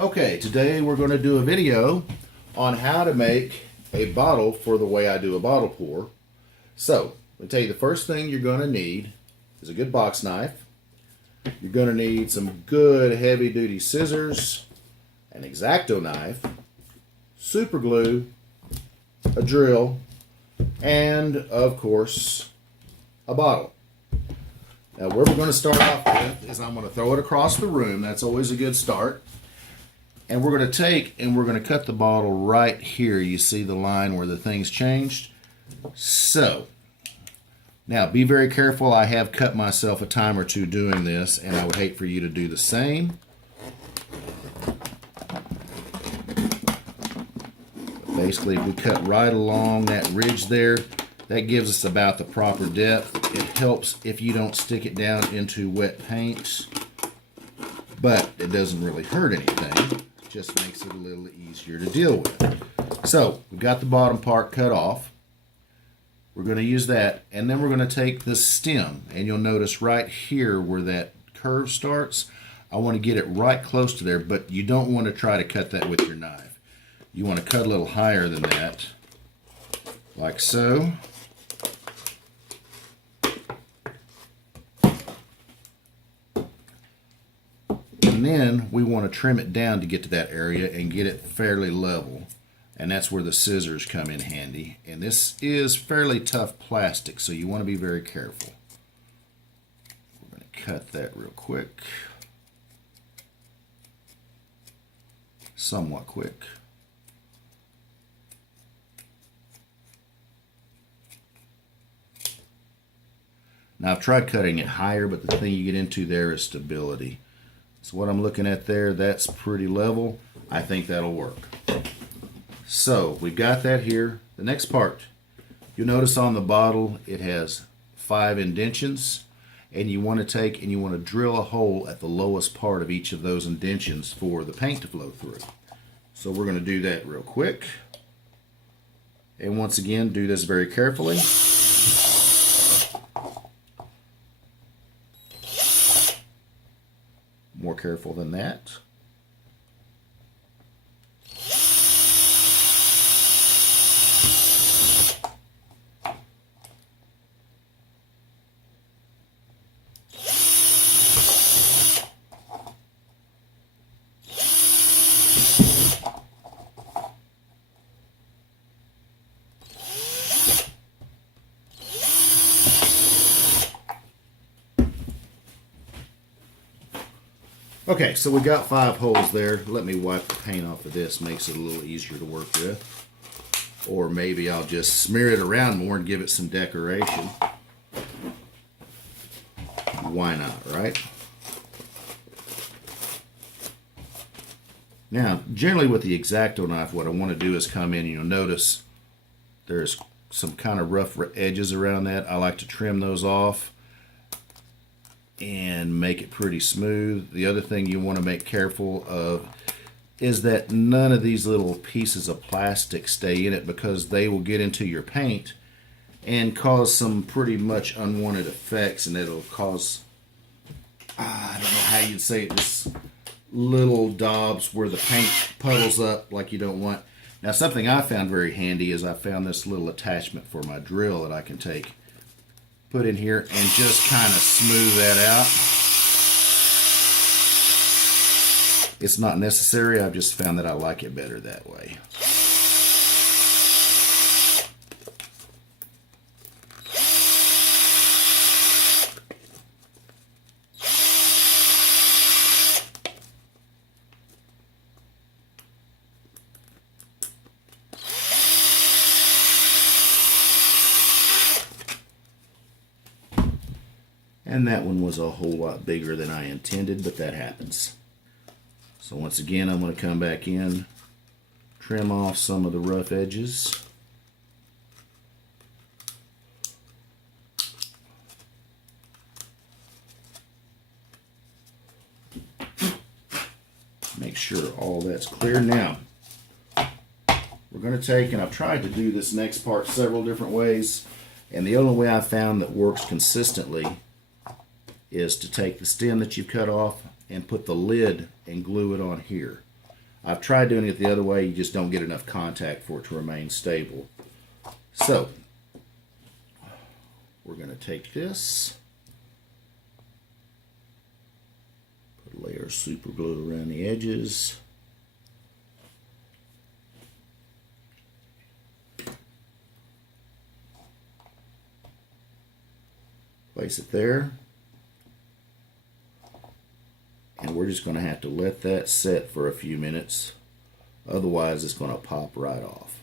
Okay, today we're going to do a video on how to make a bottle for the way I do a bottle pour. So, let me tell you, the first thing you're going to need is a good box knife. You're going to need some good heavy-duty scissors, an X-Acto knife, super glue, a drill, and, of course, a bottle. Now, where we're going to start off with is I'm going to throw it across the room. That's always a good start. And we're going to take and we're going to cut the bottle right here. You see the line where the thing's changed? So, now be very careful. I have cut myself a time or two doing this, and I would hate for you to do the same. Basically, if we cut right along that ridge there, that gives us about the proper depth. It helps if you don't stick it down into wet paint, but it doesn't really hurt anything. Just makes it a little easier to deal with. So we've got the bottom part cut off. We're going to use that, and then we're going to take the stem, and you'll notice right here where that curve starts, I want to get it right close to there, but you don't want to try to cut that with your knife. You want to cut a little higher than that, like so. And then we want to trim it down to get to that area and get it fairly level. And that's where the scissors come in handy. And this is fairly tough plastic, so you want to be very careful. We're going to cut that real quick. Somewhat quick. Now I've tried cutting it higher, but the thing you get into there is stability. So what I'm looking at there, that's pretty level. I think that'll work. So we've got that here. The next part, you'll notice on the bottle it has 5 indentions, and you want to take and you want to drill a hole at the lowest part of each of those indentions for the paint to flow through. So we're going to do that real quick. And once again, do this very carefully. More careful than that. Okay, so we got 5 holes there. Let me wipe the paint off of this. Makes it a little easier to work with. Or maybe I'll just smear it around more and give it some decoration. Why not, right? Now, generally with the X-Acto knife, what I want to do is come in and you'll notice there's some kind of rough edges around that. I like to trim those off and make it pretty smooth. The other thing you want to make careful of is that none of these little pieces of plastic stay in it, because they will get into your paint and cause some pretty much unwanted effects, and it'll cause, I don't know how you'd say it, this little daubs where the paint puddles up like you don't want. Now, something I found very handy is I found this little attachment for my drill that I can take, put in here, and just kind of smooth that out. It's not necessary. I've just found that I like it better that way. And that one was a whole lot bigger than I intended, but that happens. So once again, I'm going to come back in, trim off some of the rough edges. Make sure all that's clear. Now, we're going to take, and I've tried to do this next part several different ways, and the only way I found that works consistently is to take the stem that you've cut off and put the lid and glue it on here. I've tried doing it the other way, you just don't get enough contact for it to remain stable. So, we're going to take this, put a layer of super glue around the edges. Place it there. And we're just going to have to let that set for a few minutes. Otherwise, it's going to pop right off.